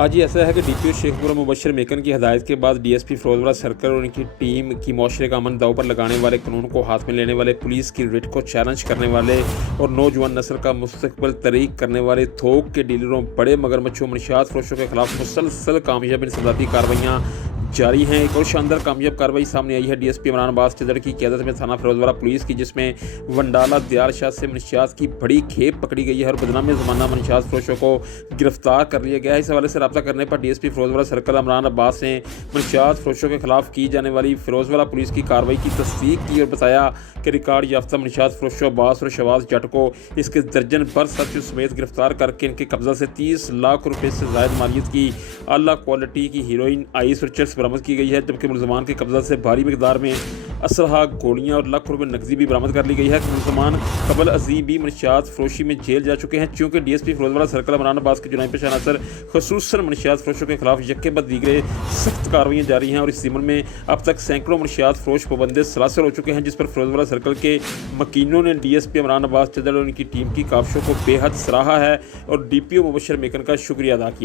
आज ये ऐसा है कि डीपीओ शेखपुरा मुबशर मेकन की हदायत के बाद डीएसपी फिरोजपुर सर्कल और उनकी टीम की मुआशरे का अमन दांव पर लगाने वाले, कानून को हाथ में लेने वाले, पुलिस की रिट को चैलेंज करने वाले और नौजवान नस्ल का मुस्तकबिल तरीक करने वाले थोक के डीलरों, बड़े मगरमच्छों, मनशियात फरोशों के खिलाफ मुसलसल कामयाब इंसदादी कार्रवाइयाँ जारी हैं। एक और शानदार कामयाब कार्रवाई सामने आई है डीएसपी इमरान अब्बास चिदड़ की क़यादत में थाना फिरोजपुर पुलिस की, जिसमें वंडाला दियार शाह से मनशियात की बड़ी खेप पकड़ी गई है और बदनामी ज़माना मनशियात फरोशों को गिरफ्तार कर लिया गया है। इस हवाले से रब्ता करने पर डीएसपी फिरोजपुर सर्कल इमरान अब्बास ने मनशियात फरोशों के खिलाफ की जाने वाली फिरोजपुर पुलिस की कार्रवाई की तस्दीक की और बताया कि रिकॉर्ड याफ्ता मनशियात फरोशों अब्बास और शवाज जट को इसके दर्जन भर साथियों समेत गिरफ्तार करके इनके कब्जा से 30 लाख रुपये से ज़ायद मालियत की आला क्वालिटी की हीरोइन, आइस और चरस बरामद की गई है, जबकि मुलजमान के कब्जा से भारी मिकदार में असलहा, गोलियां और लाख रुपये नकदी भी बरामद कर ली गई है। मुलजमान कबल अजीम भी मनशियात फरोशी में जेल जा चुके हैं। चूँकि डीएसपी फिरोजपुर सर्कल इमरान अब्बास के जुर्माई पेशा नज़र खसूसन मनशियात फरोशों के खिलाफ यक्के बाद दीगरे सख्त कार्रवाइयाँ जारी हैं और इस ज़िम्मन में अब तक सैकड़ों मनशियात फरोश पाबंदे सलासल हो चुके हैं, जिस पर फिरोजपुर सर्कल के मकीनों ने डीएसपी इमरान अब्बास चिदड़ और उनकी टीम की काविशों को बेहद सराहा है और डीपीओ मुबशर मेकन का शुक्रिया अदा किया।